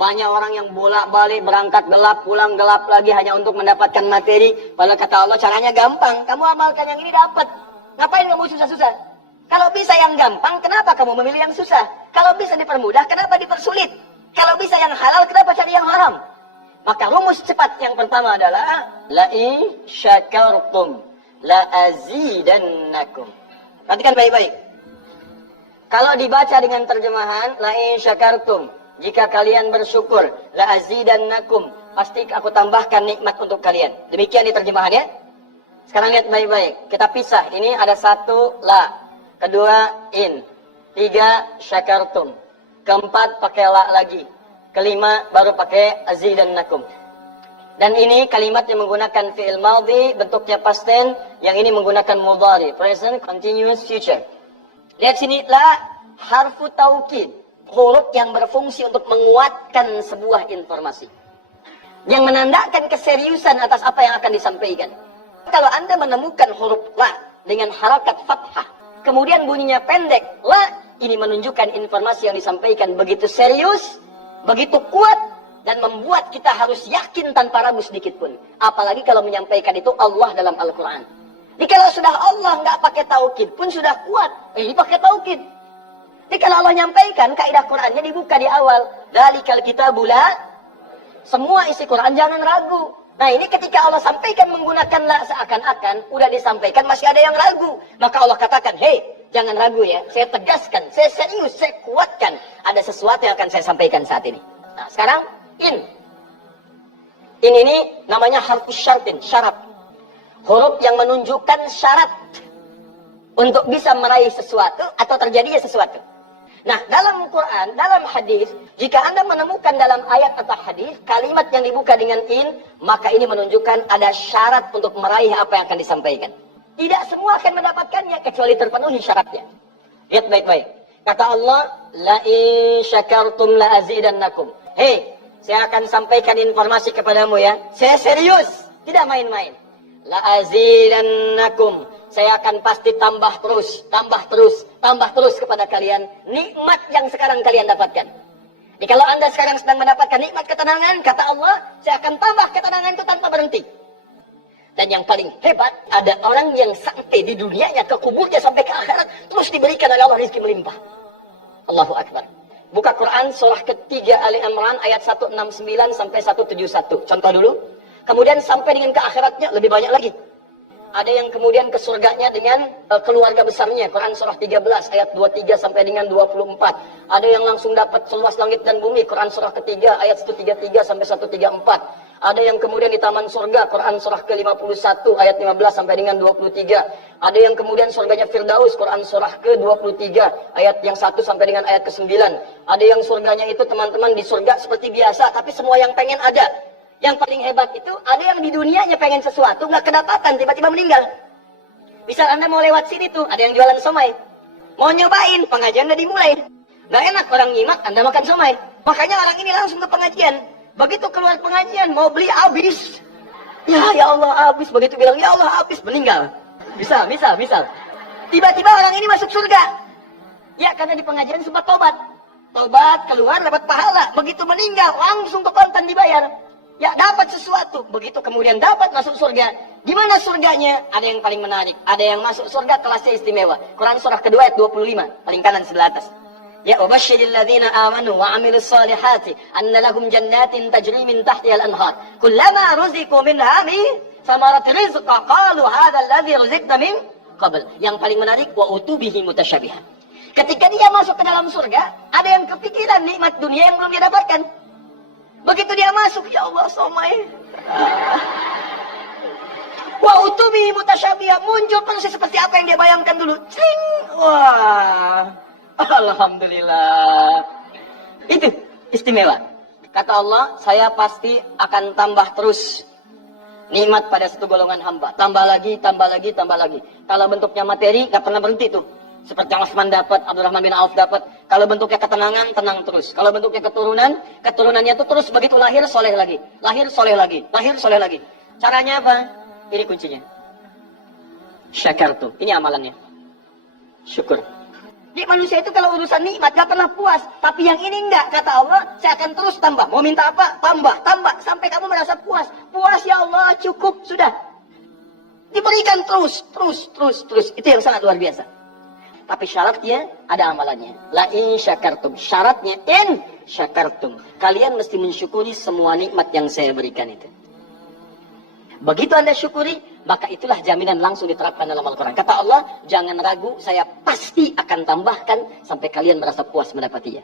Banyak orang yang bolak-balik berangkat gelap, pulang gelap lagi hanya untuk mendapatkan materi. Padahal kata Allah caranya gampang. Kamu amalkan yang ini dapat. Ngapain kamu susah-susah? Kalau bisa yang gampang, kenapa kamu memilih yang susah? Kalau bisa dipermudah, kenapa dipersulit? Kalau bisa yang halal, kenapa cari yang haram? Maka rumus cepat yang pertama adalah la'i syakartum la'azidannakum. Perhatikan baik-baik. Kalau dibaca dengan terjemahan la'i syakartum, jika kalian bersyukur la'azidannakum, pasti aku tambahkan nikmat untuk kalian. Demikian di terjemahannya. Sekarang lihat baik-baik. Kita pisah. Ini ada satu la, kedua in, tiga syakartum, keempat pakai la lagi, kelima baru pakai azidannakum. Dan ini kalimat yang menggunakan fi'il madhi, bentuknya past tense, yang ini menggunakan mudhari, present continuous future. Lihat sini, la harfu taukid, huruf yang berfungsi untuk menguatkan sebuah informasi, yang menandakan keseriusan atas apa yang akan disampaikan. Kalau Anda menemukan huruf la dengan harakat fathah, kemudian bunyinya pendek, la, ini menunjukkan informasi yang disampaikan begitu serius, begitu kuat, dan membuat kita harus yakin tanpa ragu sedikit pun. Apalagi kalau menyampaikan itu Allah dalam Al-Quran. Jadi kalau sudah Allah nggak pakai taukid pun sudah kuat, ini pakai taukid. Jadi kalau Allah nyampaikan, kaidah Qurannya dibuka di awal. Dalikal kitabula, semua isi Quran jangan ragu. Nah ini ketika Allah sampaikan menggunakan la seakan-akan, udah disampaikan masih ada yang ragu. Maka Allah katakan, hei jangan ragu ya, saya tegaskan, saya serius, saya kuatkan. Ada sesuatu yang akan saya sampaikan saat ini. Nah sekarang, in. In ini namanya harfus syartin, syarat. Huruf yang menunjukkan syarat untuk bisa meraih sesuatu atau terjadinya sesuatu. Nah, dalam Quran, dalam hadis, jika Anda menemukan dalam ayat atau hadis kalimat yang dibuka dengan in, maka ini menunjukkan ada syarat untuk meraih apa yang akan disampaikan. Tidak semua akan mendapatkannya kecuali terpenuhi syaratnya. Lihat baik-baik. Kata Allah, la in syakartum la azidannakum. Hei, saya akan sampaikan informasi kepadamu ya. Saya serius, tidak main-main. La azidannakum. Saya akan pasti tambah terus kepada kalian nikmat yang sekarang kalian dapatkan. Jadi kalau Anda sekarang sedang mendapatkan nikmat ketenangan, kata Allah, saya akan tambah ketenangan itu tanpa berhenti. Dan yang paling hebat, ada orang yang sampai di dunianya ke kuburnya sampai ke akhirat, terus diberikan oleh Allah rezeki melimpah. Allahu Akbar. Buka Quran surah ketiga Ali Imran ayat 169 sampai 171. Contoh dulu. Kemudian sampai dengan ke akhiratnya lebih banyak lagi. Ada yang kemudian ke surganya dengan keluarga besarnya. Quran surah 13 ayat 23 sampai dengan 24. Ada yang langsung dapat seluas langit dan bumi. Quran surah ketiga ayat 133 sampai 134. Ada yang kemudian di taman surga. Quran surah ke-51 ayat 15 sampai dengan 23. Ada yang kemudian surganya Firdaus. Quran surah ke-23 ayat yang 1 sampai dengan ayat ke-9. Ada yang surganya itu teman-teman di surga seperti biasa, tapi semua yang pengen ada. Yang paling hebat itu, ada yang di dunianya pengen sesuatu, nggak kedapatan, tiba-tiba meninggal. Misal Anda mau lewat sini tuh, ada yang jualan somai. Mau nyobain, pengajian udah dimulai. Nggak enak orang nyimak, Anda makan somai. Makanya orang ini langsung ke pengajian. Begitu keluar pengajian, mau beli habis. Ya Allah habis. Begitu bilang, ya Allah habis, meninggal. Bisa. Tiba-tiba orang ini masuk surga. Ya, karena di pengajian sempat tobat. Tobat, keluar, dapat pahala. Begitu meninggal, langsung ke kontan dibayar. Ya dapat sesuatu, begitu kemudian dapat masuk surga. Di mana surganya? Ada yang paling menarik. Ada yang masuk surga kelasnya istimewa. Quran surah kedua ayat 25, paling kanan sebelah atas. Ya ubashshiril ladzina amanu wa 'amilus solihati anna lahum jannatin tajri min tahtiha al-anhar. Kullama ruziqu minha min samarati rizqa qalu hadzal ladzi ruziqna min qabl. Yang paling menarik wa utubihi mutasyabihan. Ketika dia masuk ke dalam surga, ada yang kepikiran nikmat dunia yang belum dia dapatkan. Begitu dia masuk, ya Allah somai. Wa utubi mutasyabihah, muncul persis seperti apa yang dia bayangkan dulu. Cing. Wah. Alhamdulillah. Itu istimewa. Kata Allah, saya pasti akan tambah terus nikmat pada satu golongan hamba. Tambah lagi. Kalau bentuknya materi, gak pernah berhenti tuh. Seperti yang Utsman dapat, Abdurrahman bin Auf dapat. Kalau bentuknya ketenangan, tenang terus. Kalau bentuknya keturunannya itu terus begitu lahir soleh lagi. Lahir soleh lagi. Caranya apa? Ini kuncinya. Syakartu. Ini amalannya. Syukur. Di manusia itu kalau urusan nikmat gak pernah puas. Tapi yang ini enggak. Kata Allah, saya akan terus tambah. Mau minta apa? Tambah, tambah. Sampai kamu merasa puas. Puas ya Allah, cukup. Sudah. Diberikan terus, terus, terus, terus. Itu yang sangat luar biasa. Tapi syaratnya ada amalannya. La in syakartum. Syaratnya in syakartum. Kalian mesti mensyukuri semua nikmat yang saya berikan itu. Begitu Anda syukuri, maka itulah jaminan langsung diterapkan dalam Al-Quran. Kata Allah, jangan ragu, saya pasti akan tambahkan sampai kalian merasa puas mendapatinya.